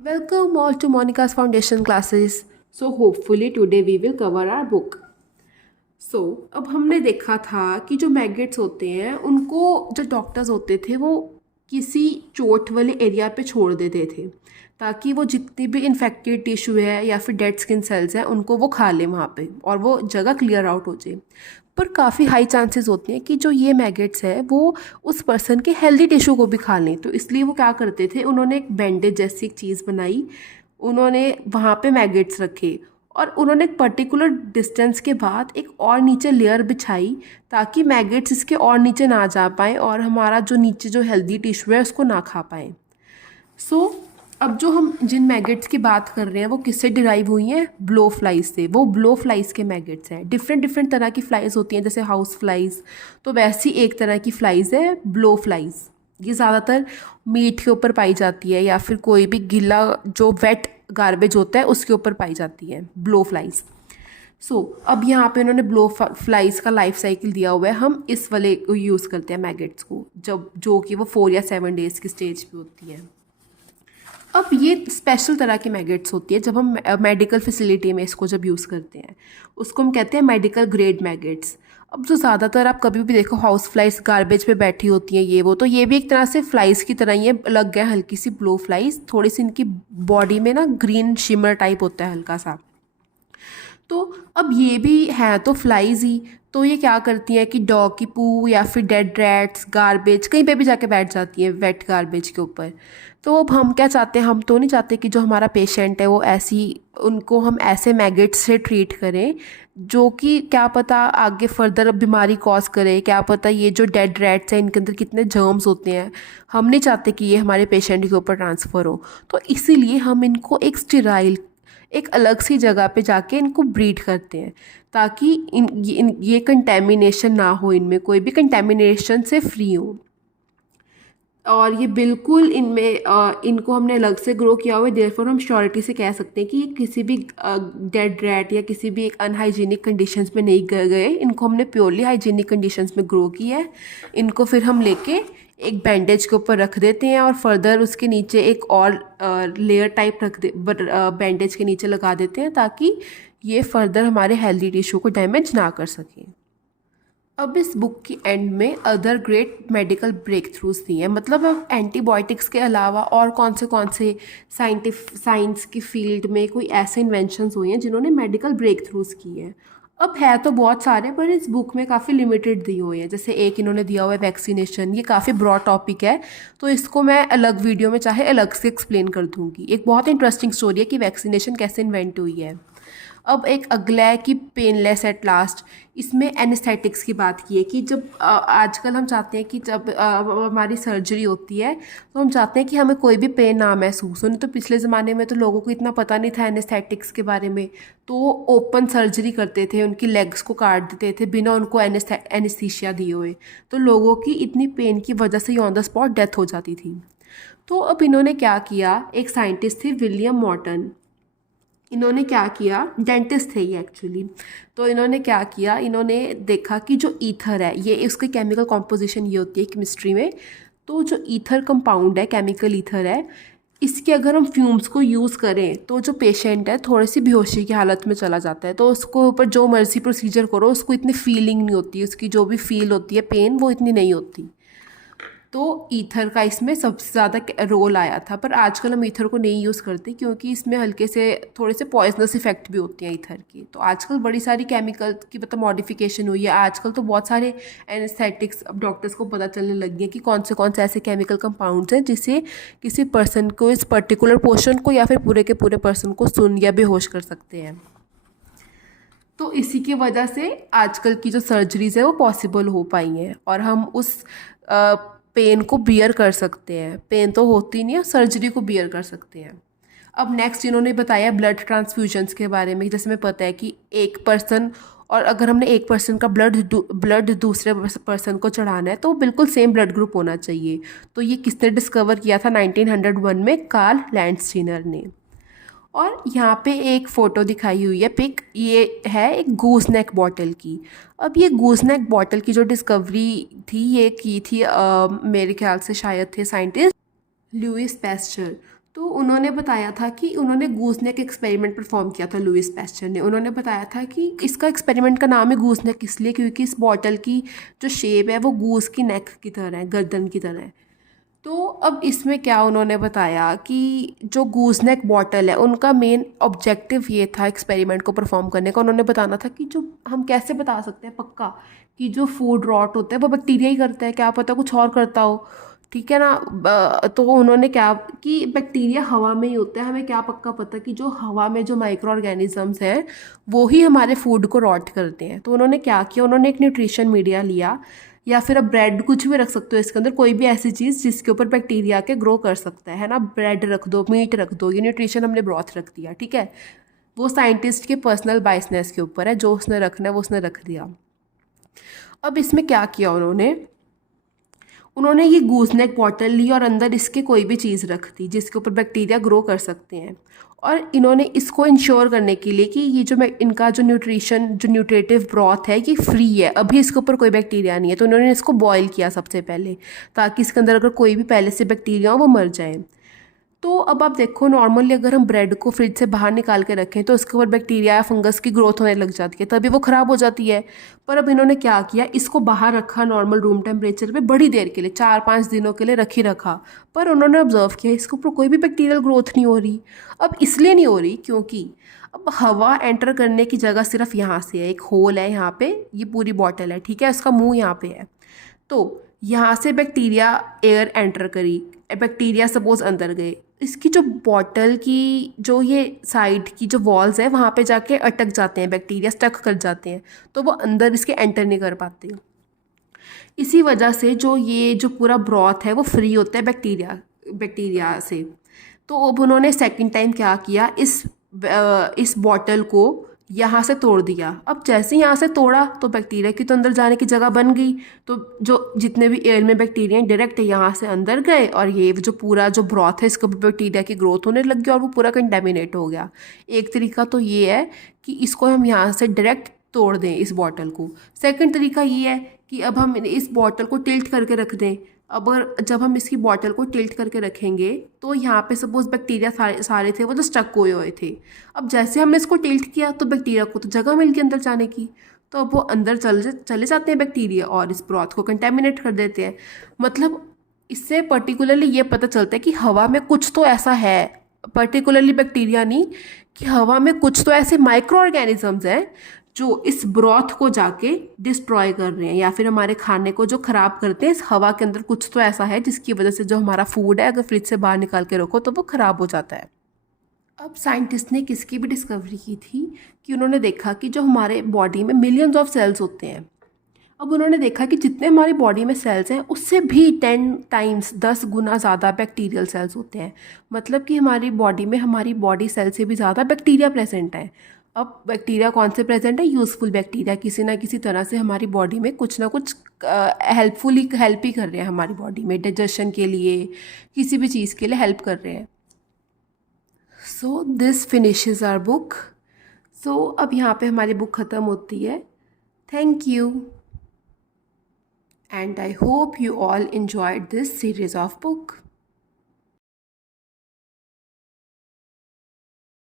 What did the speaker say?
Welcome all to Monica's Foundation classes. So hopefully today we will cover our book. अब हमने देखा था कि जो मैगेट्स होते हैं उनको जो डॉक्टर्स होते थे वो किसी चोट वाले एरिया पे छोड़ देते थे ताकि वो जितनी भी इन्फेक्टेड टिश्यू है या फिर डेड स्किन सेल्स हैं उनको वो खा लें वहाँ पे और वो जगह क्लियर आउट हो जाए। पर काफ़ी हाई चांसेस होते हैं कि जो ये मैगेट्स है वो उस पर्सन के हेल्दी टिश्यू को भी खा लें। तो इसलिए वो क्या करते थे, उन्होंने एक बैंडेज जैसी एक चीज़ बनाई, उन्होंने वहाँ पे मैगेट्स रखे और उन्होंने एक पर्टिकुलर डिस्टेंस के बाद एक और नीचे लेयर बिछाई ताकि मैगेट्स इसके और नीचे ना जा पाए और हमारा जो नीचे जो हेल्दी टिश्यू है उसको ना खा पाए। अब जो हम जिन मैगेट्स की बात कर रहे हैं वो किससे डिराइव हुई हैं? ब्लो फ्लाइज से। वो ब्लो फ्लाइज के मैगेट्स हैं। डिफरेंट डिफरेंट तरह की फ्लाइज होती हैं जैसे हाउस फ्लाइज, तो वैसी एक तरह की फ्लाइज है ब्लो फ्लाइज। ये ज़्यादातर मीट के ऊपर पाई जाती है या फिर कोई भी गीला जो वेट गार्बेज होता है उसके ऊपर पाई जाती है ब्लो फ्लाइज। अब यहाँ पे उन्होंने ब्लो फ्लाइज का लाइफ साइकिल दिया हुआ है। हम इस वाले को यूज़ करते हैं मैगेट्स को, जब जो कि वो 4 या 7 डेज़ की स्टेज पे होती है। अब ये स्पेशल तरह की मैगेट्स होती है जब हम मेडिकल फैसिलिटी में इसको जब यूज़ करते हैं उसको हम कहते हैं मेडिकल ग्रेड मैगेट्स। अब जो ज़्यादातर आप कभी भी देखो हाउस फ्लाइज गार्बेज पे बैठी होती हैं ये वो, तो ये भी एक तरह से फ्लाइज की तरह ही है, अलग गया हल्की सी ब्लो फ्लाइज, थोड़ी सी इनकी बॉडी में ना ग्रीन शिमर टाइप होता है हल्का सा। तो अब ये भी है तो फ्लाइज ही, तो ये क्या करती हैं कि डॉग की पू या फिर डेड रैट्स गार्बेज कहीं पे भी जाके बैठ जाती हैं वेट गार्बेज के ऊपर। तो अब हम क्या चाहते हैं, हम तो नहीं चाहते कि जो हमारा पेशेंट है वो ऐसी उनको हम ऐसे मैगेट्स से ट्रीट करें जो कि क्या पता आगे फर्दर बीमारी कॉज करे, क्या पता ये जो डेड रैट्स हैं इनके अंदर कितने जर्म्स होते हैं, हम नहीं चाहते कि ये हमारे पेशेंट के ऊपर ट्रांसफ़र हो। तो इसीलिए हम इनको एक स्टेराइल एक अलग सी जगह पे जाके इनको ब्रीड करते हैं ताकि ये कंटेमिनेशन ना हो, इनमें कोई भी कंटेमिनेशन से फ्री हो। और ये बिल्कुल इनमें इनको हमने अलग से ग्रो किया हुआ है, देयरफॉर हम श्योरिटी से कह सकते हैं कि ये किसी भी डेड रैट या किसी भी एक अनहाइजीनिक कंडीशंस में नहीं गए, इनको हमने प्योरली हाइजीनिक कंडीशंस में ग्रो किया है। इनको फिर हम लेके एक बैंडेज के ऊपर रख देते हैं और फर्दर उसके नीचे एक और लेयर टाइप रख दे बैंडेज के नीचे लगा देते हैं ताकि ये फर्दर हमारे हेल्दी टिश्यू को डैमेज ना कर सकें। अब इस बुक की एंड में other great medical breakthroughs दिए हैं, मतलब अब एंटीबायोटिक्स के अलावा और कौन से साइंस की फील्ड में कोई ऐसे इन्वेंशंस हुए हैं जिन्होंने मेडिकल ब्रेक थ्रूज किए हैं। अब है तो बहुत सारे पर इस बुक में काफ़ी लिमिटेड दिए हुए हैं। जैसे एक इन्होंने दिया हुआ है वैक्सीनेशन, ये काफ़ी ब्रॉड टॉपिक है तो इसको मैं अलग वीडियो में चाहे अलग से एक्सप्लेन कर दूँगी। एक बहुत इंटरेस्टिंग स्टोरी है कि वैक्सीनेशन कैसे इन्वेंट हुई है। अब एक अगला है कि पेनलेस एट लास्ट। इसमें एनेस्थेटिक्स की बात की है कि जब आजकल हम चाहते हैं कि जब हमारी सर्जरी होती है तो हम चाहते हैं कि हमें कोई भी पेन ना महसूस हो। नहीं तो पिछले ज़माने में तो लोगों को इतना पता नहीं था एनेस्थेटिक्स के बारे में, तो वो ओपन सर्जरी करते थे, उनकी लेग्स को काट देते थे बिना उनको एनेस्थीसिया दिए हुए। तो लोगों की इतनी पेन की वजह से ही ऑन द स्पॉट डेथ हो जाती थी। तो अब इन्होंने क्या किया, एक साइंटिस्ट थे विलियम मॉर्टन, इन्होंने क्या किया, डेंटिस्ट थे ये एक्चुअली। तो इन्होंने क्या किया, इन्होंने देखा कि जो ईथर है ये उसकी केमिकल कॉम्पोजिशन ये होती है केमिस्ट्री में। तो जो ईथर कंपाउंड है, केमिकल ईथर है, इसके अगर हम फ्यूम्स को यूज़ करें तो जो पेशेंट है थोड़ी सी बेहोशी की हालत में चला जाता है। तो उसको ऊपर जो मर्जी प्रोसीजर करो उसको इतनी फीलिंग नहीं होती, उसकी जो भी फील होती है पेन वो इतनी नहीं होती। तो ईथर का इसमें सबसे ज़्यादा रोल आया था, पर आजकल हम ईथर को नहीं यूज़ करते क्योंकि इसमें हल्के से थोड़े से पॉइजनस इफेक्ट भी होते हैं ईथर की। तो आजकल बड़ी सारी केमिकल की मतलब मॉडिफिकेशन हुई है। आजकल तो बहुत सारे एनेस्थेटिक्स अब डॉक्टर्स को पता चलने लग गया कि कौन से ऐसे केमिकल कंपाउंड्स हैं जिससे किसी पर्सन को, इस पर्टिकुलर पोर्शन को या फिर पूरे के पूरे पर्सन को सुन या बेहोश कर सकते हैं। तो इसी की वजह से आजकल की जो सर्जरीज है वो पॉसिबल हो पाई हैं और हम उस पेन को बियर कर सकते हैं। पेन तो होती नहीं है, सर्जरी को बियर कर सकते हैं। अब नेक्स्ट इन्होंने बताया ब्लड ट्रांसफ्यूजन्स के बारे में। जैसे हमें पता है कि एक पर्सन, और अगर हमने एक पर्सन का ब्लड दूसरे पर्सन को चढ़ाना है तो बिल्कुल सेम ब्लड ग्रुप होना चाहिए। तो ये किसने डिस्कवर किया था? 1901 में कार्ल लैंडस्टीनर ने। और यहाँ पे एक फ़ोटो दिखाई हुई है, पिक, ये है एक गूस नेक बॉटल की। अब ये गूस नेक बॉटल की जो डिस्कवरी थी ये की थी मेरे ख्याल से शायद थे साइंटिस्ट लुइस पैस्चर। तो उन्होंने बताया था कि उन्होंने गूसनेक एक्सपेरिमेंट परफॉर्म किया था लुईस पैस्चर ने। उन्होंने बताया था कि इसका एक्सपेरिमेंट का नाम है गूसनेक इसलिए क्योंकि इस बॉटल की जो शेप है वो गूस की नेक की तरह है, गर्दन की तरह है। तो अब इसमें क्या उन्होंने बताया कि जो गूसनेक बॉटल है उनका मेन ऑब्जेक्टिव ये था एक्सपेरिमेंट को परफॉर्म करने का। उन्होंने बताना था कि जो हम कैसे बता सकते हैं पक्का कि जो फूड रॉट होता है वो बैक्टीरिया ही करता है, क्या पता कुछ और करता हो, ठीक है ना। तो उन्होंने क्या कि बैक्टीरिया हवा में ही होता है, हमें क्या पक्का पता कि जो हवा में जो माइक्रो ऑर्गेनिजम्स हैं वो ही हमारे फूड को रॉट करते हैं। तो उन्होंने क्या किया, उन्होंने एक न्यूट्रिशन मीडिया लिया, या फिर अब ब्रेड कुछ भी रख सकते हो इसके अंदर, कोई भी ऐसी चीज़ जिसके ऊपर बैक्टीरिया के ग्रो कर सकता है ना। ब्रेड रख दो, मीट रख दो, ये न्यूट्रिशन हमने ब्रॉथ रख दिया, ठीक है। वो साइंटिस्ट के पर्सनल बाइसनेस के ऊपर है, जो उसने रखना है वो उसने रख दिया। अब इसमें क्या किया उन्होंने ये गूसनेक बॉटल ली और अंदर इसके कोई भी चीज़ रख दी जिसके ऊपर बैक्टीरिया ग्रो कर सकते हैं। और इन्होंने इसको इंश्योर करने के लिए कि ये जो इनका जो न्यूट्रिटिव ब्रॉथ है ये फ्री है, अभी इसके ऊपर कोई बैक्टीरिया नहीं है, तो उन्होंने इसको बॉईल किया सबसे पहले, ताकि इसके अंदर अगर कोई भी पहले से बैक्टीरिया हो वो मर जाए। तो अब आप देखो, नॉर्मली अगर हम ब्रेड को फ्रिज से बाहर निकाल के रखें तो उसके ऊपर बैक्टीरिया या फंगस की ग्रोथ होने लग जाती है, तभी वो ख़राब हो जाती है। पर अब इन्होंने क्या किया, इसको बाहर रखा नॉर्मल रूम टेम्परेचर पे बड़ी देर के लिए, 4-5 दिनों के लिए रखा। पर उन्होंने ऑब्जर्व किया इसके ऊपर कोई भी बैक्टीरियल ग्रोथ नहीं हो रही। अब इसलिए नहीं हो रही क्योंकि अब हवा एंटर करने की जगह सिर्फ यहाँ से है, एक होल है यहाँ पे, ये पूरी बॉटल है, ठीक है, इसका मुँह यहाँ पे है। तो यहाँ से बैक्टीरिया एयर एंटर करी, बैक्टीरिया सपोज अंदर गए, इसकी जो बॉटल की जो ये साइड की जो वॉल्स है वहाँ पे जाके अटक जाते हैं, बैक्टीरिया स्टक कर जाते हैं, तो वो अंदर इसके एंटर नहीं कर पाते। इसी वजह से जो ये जो पूरा ब्रॉथ है वो फ्री होता है बैक्टीरिया से। तो अब उन्होंने सेकंड टाइम क्या किया, इस बॉटल को यहाँ से तोड़ दिया। अब जैसे ही यहाँ से तोड़ा तो बैक्टीरिया की तो अंदर जाने की जगह बन गई, तो जो जितने भी एयर में बैक्टीरिया डायरेक्ट यहाँ से अंदर गए और ये जो पूरा जो ब्रॉथ है इसके ऊपर बैक्टीरिया की ग्रोथ होने लग गई और वो पूरा कंटेमिनेट हो गया। एक तरीका तो ये है कि इसको हम यहाँ से डायरेक्ट तोड़ दें इस बॉटल को। सेकंड तरीका ये है कि अब हम इस बॉटल को टिल्ट करके रख दें। अब अगर जब हम इसकी बॉटल को टिल्ट करके रखेंगे तो यहाँ पे सपोज बैक्टीरिया सारे थे वो जो स्टक हुए थे। अब जैसे हमने इसको टिल्ट किया तो बैक्टीरिया को तो जगह मिल गई अंदर जाने की, तो अब वो अंदर चले जाते हैं बैक्टीरिया और इस ब्रॉथ को कंटेमिनेट कर देते हैं। मतलब इससे पर्टिकुलरली ये पता चलता है कि हवा में कुछ तो ऐसा है, पर्टिकुलरली बैक्टीरिया नहीं, कि हवा में कुछ तो ऐसे माइक्रो ऑर्गेनिजम्स हैं जो इस ब्रॉथ को जाके डिस्ट्रॉय कर रहे हैं या फिर हमारे खाने को जो ख़राब करते हैं। इस हवा के अंदर कुछ तो ऐसा है जिसकी वजह से जो हमारा फूड है अगर फ्रिज से बाहर निकाल के रखो तो वो ख़राब हो जाता है। अब साइंटिस्ट ने किसकी भी डिस्कवरी की थी कि उन्होंने देखा कि जो हमारे बॉडी में मिलियंस ऑफ सेल्स होते हैं, अब उन्होंने देखा कि जितने हमारी बॉडी में सेल्स हैं उससे भी 10 टाइम्स 10 गुना ज़्यादा बैक्टीरियल सेल्स होते हैं। मतलब कि हमारी बॉडी में हमारी बॉडी सेल से भी ज़्यादा बैक्टीरिया प्रेजेंट है। अब बैक्टीरिया कौन से प्रेजेंट है, यूज़फुल बैक्टीरिया, किसी ना किसी तरह से हमारी बॉडी में कुछ ना कुछ हेल्प ही कर रहे हैं, हमारी बॉडी में डाइजेशन के लिए, किसी भी चीज़ के लिए हेल्प कर रहे हैं। So this finishes our book. सो अब यहाँ पे हमारी बुक ख़त्म होती है। Thank you and I hope you all enjoyed this series of book.